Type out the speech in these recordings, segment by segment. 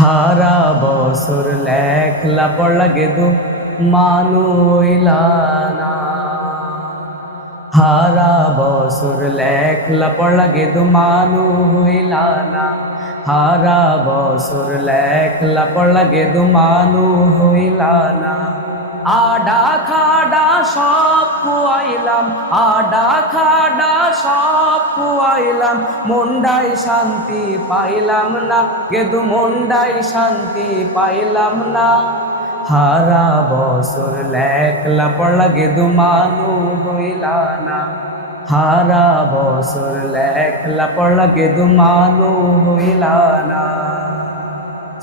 হারা বছর লেখলা পড়লা গেদু মানুইলা না। হারা বছর লেখলা পড়লা গেদু, মানু হইলা না। হারা বছর লেখলা পড়লা গেদু, মানু হইলা না। আডা খাডা সব খুয়াইলাম, আডা খাডা সব খুয়াইলাম, মন্ডাই শান্তি পাইলাম না, গেদু মন্ডাই শান্তি পাইলাম না। হারা বছর লেখলা পড়লা গেদু মানু হইলা না। হারা বছর লেখলা পড়লা গেদু মানু হইলা না।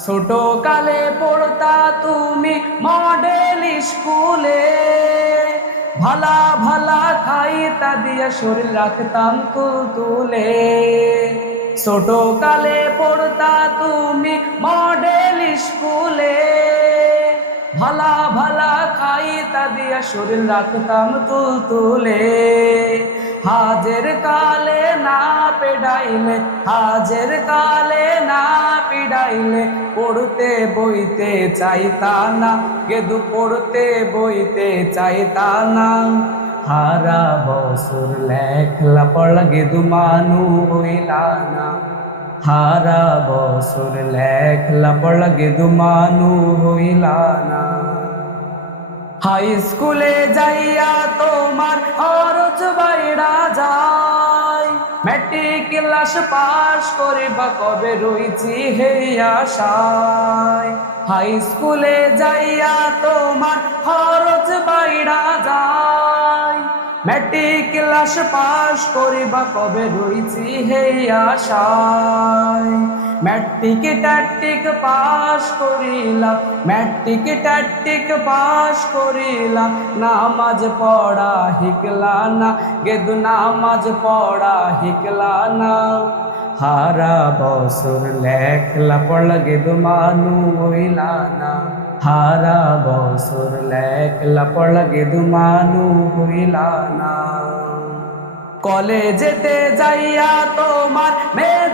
ছোট কালে পড়তা তুমি মডেল স্কুলে। ভালা ভালা খাইতা দিয়া শরীর রাখতাম তুল তুলে ছোট কালে পড়তা তুমি মডেল স্কুলে। ভালা ভালা খাইতা দিয়া শরীর রাখতাম তুল তুলে হাজের কালে না পেডাইলে, হাজের কালে না পিডাইলে, পড়তে বইতে চাইতা না, গেদু পড়তে বইতে চাইতা না। হারা বছর লেখলা পড়লা গেদু মানু হইলা না। হারা বসুর লেখলা পড়লা গেদু মানু হইলা না। হাই স্কুলে যাইয়া তোমার খরচ বাইরা যায়। ম্যাট্রিক ক্লাস পাশ করে বা কবে রইছি হে আশায়? হাই স্কুলে যাইয়া তোমার খরচ বাইরা যায়। ম্যাট্রিক ক্লাস পাশ করে বা কবে রইছি হে আশায়? ম্যাট্রিক ট্যাট্রিক পাস করিলাম, ম্যাট্রিক ট্যাট্রিক পাস করিলাম। নামাজ পড়া হিকলা না, গেদু নামাজ পড়া হিকলা না। হারা বছর লেখলা পড়লা, গেদু মানু হইলা না। হারা বছর লেখলা পড়লা, গেদু মানু হইলা না। কলেজেতে যাইয়া তোমার মেজাজ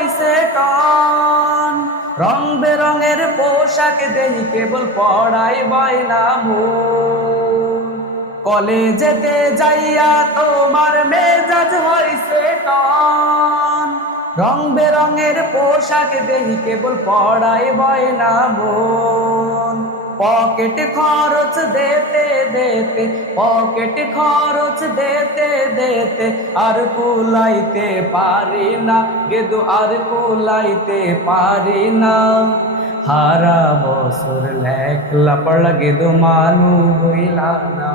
হইছে টন রং বেরঙের পোশাক দেহি কেবল পড়াই বয়না মন। কলেজেতে যাইয়া তোমার মেজাজ হইছে টন রং বেরঙের পোশাক দেহি কেবল পড়াই বয়না মন। পকেট খরচ দেতে দেতে, পকেট খরচ দেতে দেতে, আর কুলাইতে পারি না, গেদু আর কুলাইতে পারি না। হারা বছর লেখলা পড়লা গেদু মানু হইলা না।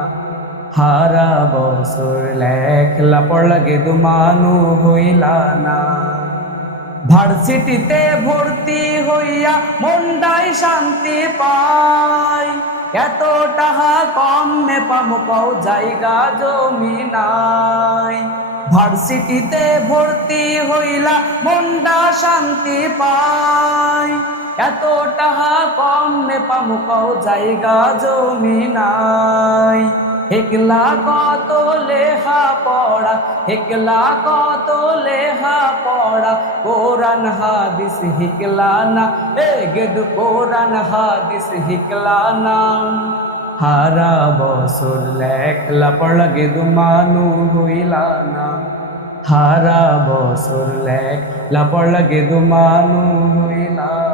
হারা বছর লেখলা পড়লা গেদু মানু হইলা না। ভার্সিটিতে ভর্তি হইয়া মন্ডাই শান্তি পাই। এত টাকা কমে পাম, পাও জায়গা জমি নাই। ভার্সিটিতে ভর্তি হইলা মন্ডা শান্তি পাই। এত টাকা কমে পাম, পাও জায়গা জমি নাই। একলা কত লেহা পড়া একলা কত লেহা পড়া, কোরআন, হাদিস হিকলা না, এ গেদ কোরআন, হাদিস হিকলা না। হারা বছর লেখলা পড়লা গেদু মানু হইলা না। হারা বছর লেখলা পড়লা গেদু মানু হইলা